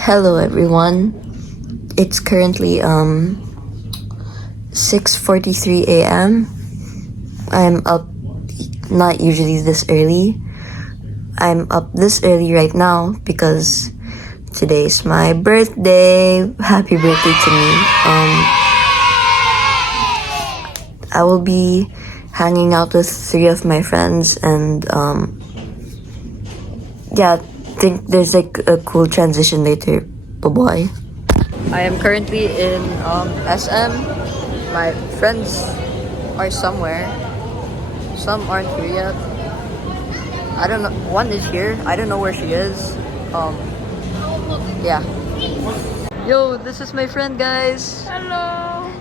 Hello everyone. It's currently 6:43 a.m. I'm up not usually this early. I'm up this early right now because today's my birthday. Happy birthday to me. I will be hanging out with 3 of my friends and yeah, I think there's like a cool transition later. Bye-bye. I am currently in SM. My friends are somewhere. Some aren't here yet. I don't know. One is here. I don't know where she is. Yeah. Yo, this is my friend, guys. Hello.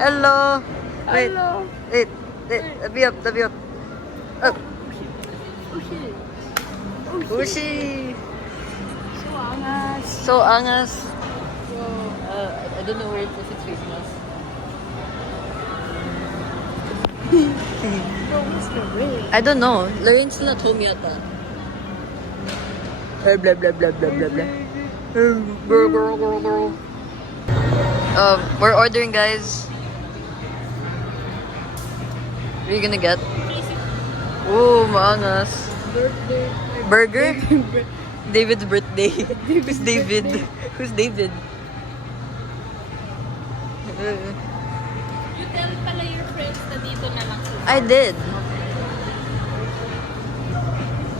Hello. Wait. Hello. Wait. Tabi up. Oh. Oh shit. Ushi. So angas. So angas. Yo. I don't know where it is. It's Christmas. Yo, Mr. Ray. I don't know. Lorraine still at home yata. Blah blah blah blah blah blah. Girl. We're ordering, guys. What are you gonna get? Oh, maangas. Birthday. Burger? David's birthday. Who's David? Who's David? You tell pala your friends na dito na lang sila. I did.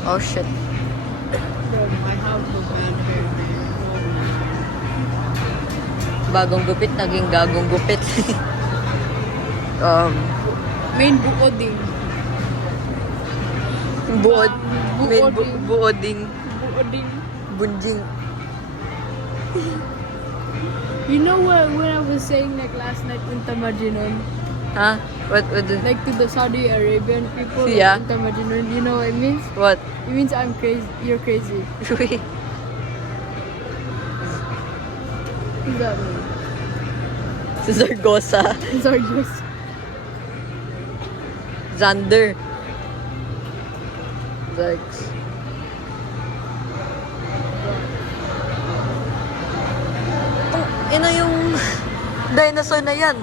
Oh shit. Bro, I have no bad hair, man. Bagong gupit, naging gagong gupit. Main buoding. Buod. Buoding. Buoding. Buoding. Bunjing. You know what, when I was saying like last night Unta Majinon, Huh? What the... like to the Saudi Arabian people, Yeah. Unta Majinon, you know what it means? What? It means I'm crazy. You're crazy. Wait. What does that mean? Zaragoza. Sorry, just Xander. Zax. Ina yung dinosaur na yan.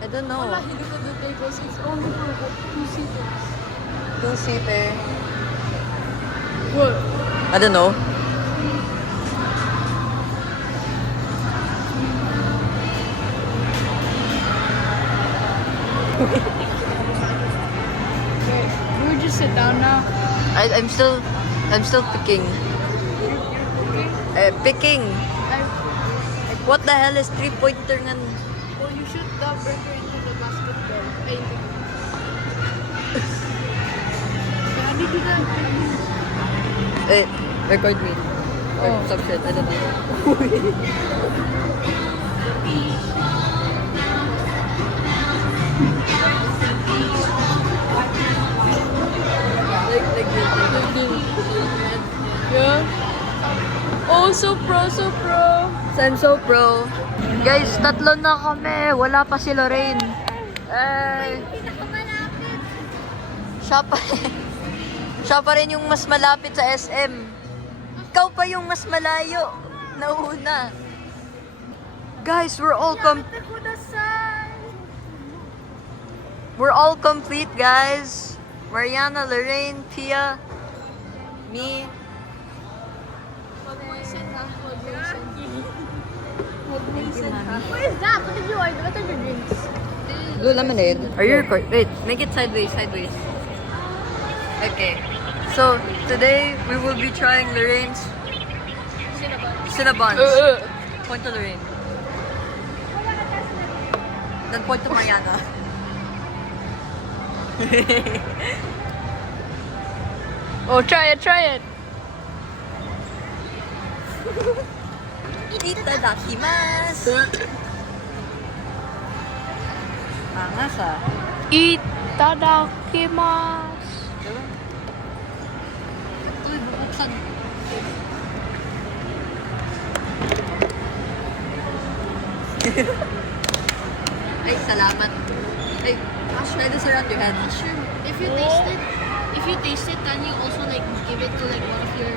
I don't know. hindi ko the tables. It's only for 2 seaters. Two-seater. What? I don't know. Wait, we would just sit down now. I'm still picking. Picking. What the hell is 3-pointer nga? Well, you shoot the burger into the basketball. How did you do that? Record me. Or Oh. some shit. I don't know. like Yeah. Oh, so pro. I'm so pro. Guys, tatlo na kami. Wala pa si Lorraine. Siya pa, siya pa rin yung mas malapit sa SM. Ikaw pa yung mas malayo. Nauna. Guys, we're all complete, guys. Mariana, Lorraine, Pia, me. What is that? What did you order? What are your drinks? Blue lemonade. Are you recording? Wait, make it sideways. Okay. So, today we will be trying Lorraine's Cinnabons. Point to Lorraine. Then point to Mariana. Oh, try it. Itadakimasu. Angas ah. Itadakimasu. Diba? Ito, bubuksan. Ay, salamat. Ay, try this around your hand. If you taste it, if you taste it, can you also like give it to like one of your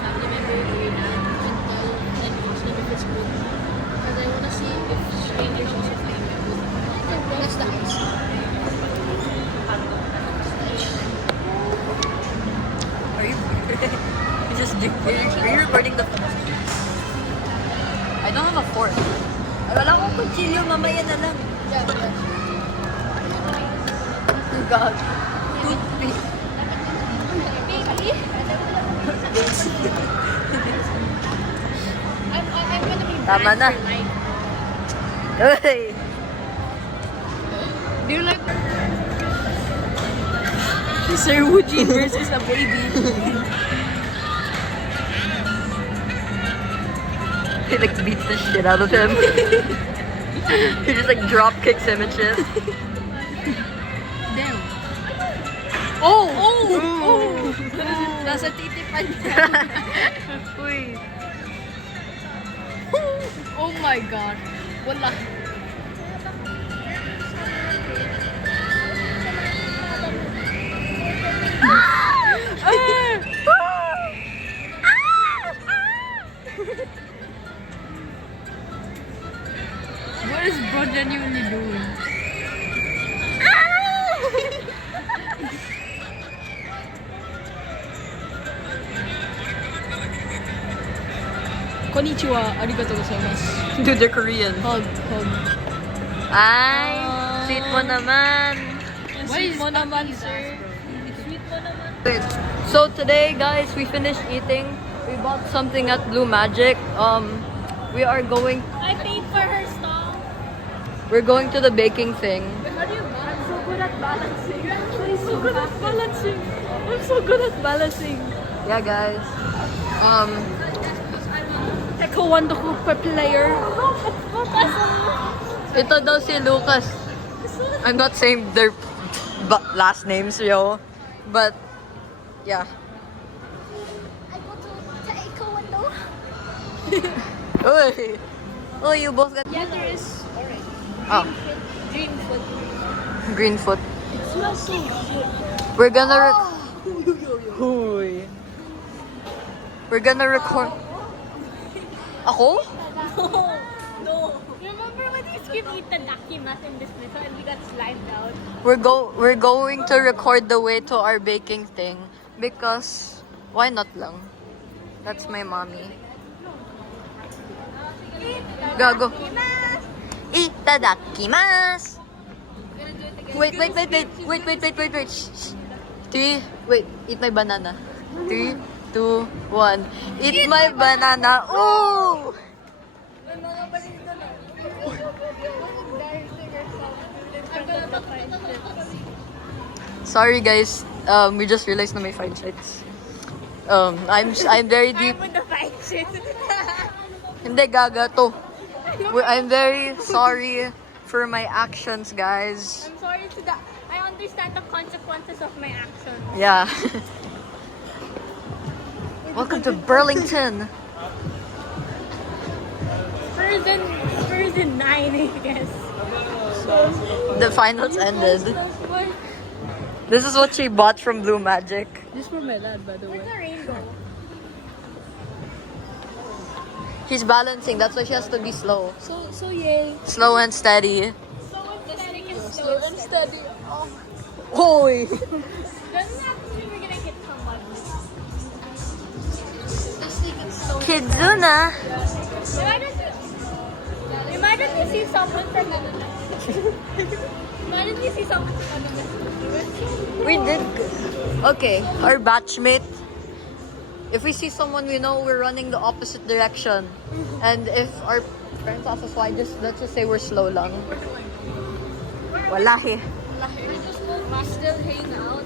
family members or your dad? You can tell and ask them if it's good. Because I wanna see if strangers also find it good. That's the ice. Are you? You just drink. Are you recording the? I don't have a fork. Ay, wala akong kutsilyo. Mamaya na lang. Yeah. Oh God. Toothpick. Baby. I'm gonna be Tama banned na. for life. Hey. Do you like Sir Woojin versus a baby. He like beats the shit out of him. He just like drop kicks him and shit. Damn. Oh! Nasa titipan niya. Uy. Oh my God. Wala. What is bro genuinely doing? Konnichiwa, arigatou gozaimasu. Dude, they're Korean. Hug. Ay, sweet mo naman. Sweet mo naman, sir. Sweet mo naman. Wait. So today, guys, we finished eating. We bought something at Blue Magic. We are going. I paid for her stall. We're going to the baking thing. How do you balance? I'm so good at balancing. I'm so good at balancing. I'm so good at balancing. Yeah, guys. Ikaw wando ko pa player. Ito daw si Lucas. I'm not saying their last names, yo. But, yeah. I go to Taekwondo. Uy! Oh, you both got... Yeah, there is. Alright. Oh, Dream food. green foot. It smells so good. We're gonna Uy. We're gonna record... Ako? No. Remember when we skipped with the dakimas in this method and we got slimed out? We're going to record the way to our baking thing because why not lang? That's my mommy. Gago. Itadakimasu. Wait. Shh, shh. Wait, eat my banana. 3, 2, 1. Eat my banana. Ooh! Sorry guys, we just realized na may fine shits. I'm very deep. I'm with the fight shit. Hindi gaga to. I'm very sorry for my actions, guys. I'm sorry to the... I understand the consequences of my actions. Yeah. Welcome to Burlington. Spurs in 9, I guess. The finals ended. This is what she bought from Blue Magic. This is for my dad, by the way. Where's the rainbow? She's balancing, that's why she has to be slow. So yay. Slow and steady. Slow and steady. Hoy! Doesn't have to be we're gonna hit someone. Kizuna! Imagine you see someone from another. Imagine you see someone from another. We did good. Okay, our batchmate. If we see someone we know, we're running the opposite direction. And if our parents ask us why, let's just say we're slow lang. Wala eh. I just hope we still hang out.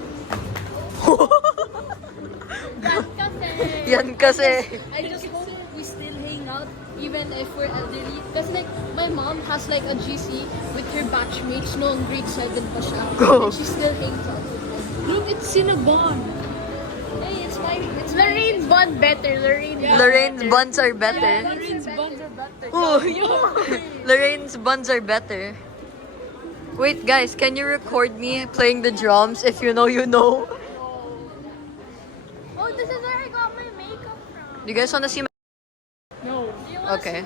Yan kasi. I just hope we still hang out even if we're elderly. Because like my mom has like a GC with her batchmates noong grade 7 pa siya. Go. And she still hangs out with them. Look, it's Cinnabon. Hey, it's Lorraine's bun better. Lorraine's buns are better. Lorraine's buns are better. Lorraine's buns are better. Wait, guys, can you record me playing the drums? If you know, you know. Do you guys want to see my... No. Okay.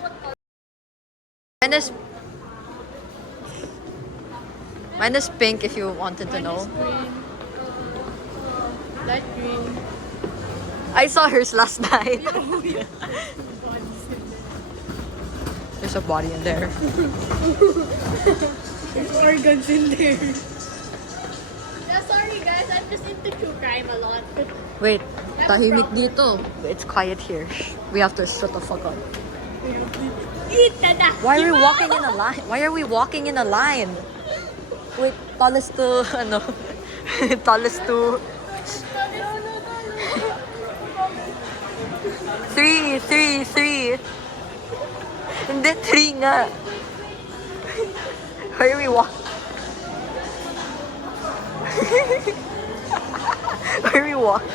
Mine is pink if you wanted to know. Green. Light green. I saw hers last night. There's a body in there. There's organs in there. Yeah, sorry guys, I'm just into true crime a lot. Wait, tahimik dito. It's quiet here. We have to shut the fuck up. Why are we walking in a line? Why are we walking in a line? Wait, tallest to, ano? Tallest to... Three. Hindi, 3 nga. Why are we walking? Why are we walking?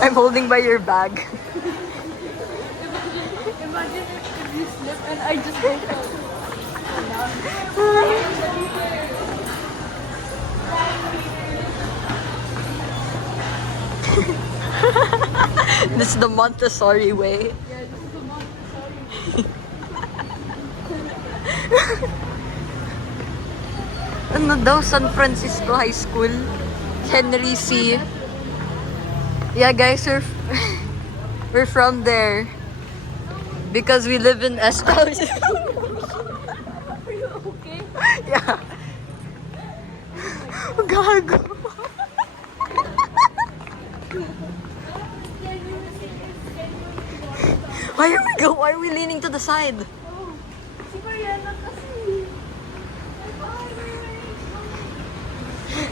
I'm holding by your bag. Imagine if you slip and I just go down. This is the Montessori way. Yeah, this is the Ano daw, San Francisco High School? Henry C. Yeah, guys, we're from there. Because we live in Escalde. Are you okay? Yeah. Gago. Why are we leaning to the side? Si Mariana kasi.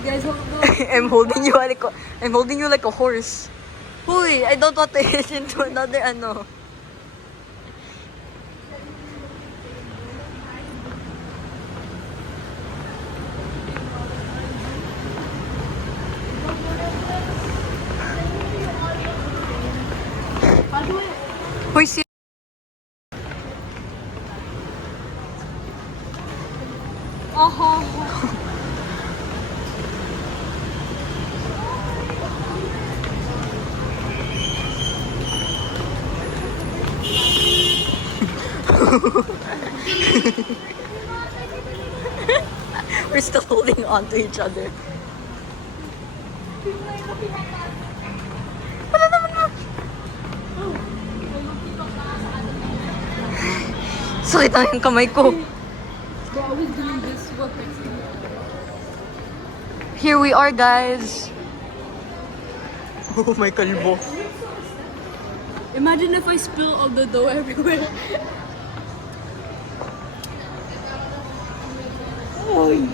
Guys, hold on. I'm holding you like a horse. Hoy, I don't want to hit into another ano. Hoy, si... We're still holding on to each other. Wala naman na. Sakit na yung kamay ko. Bro, I was doing this. What next? Here we are, guys. Oh my kalbo. Imagine if I spill all the dough everywhere. Oy!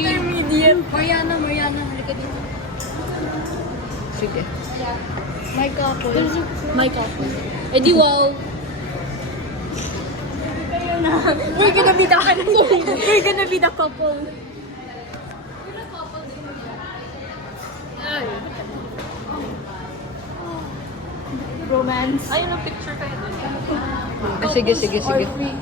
Intermediate. Mariana, halika dito. Sige. My couple. My couple. Eh di wow. We're gonna be the We're gonna be the couple. Romance. Ayun ang picture kayo. Sige. Or free.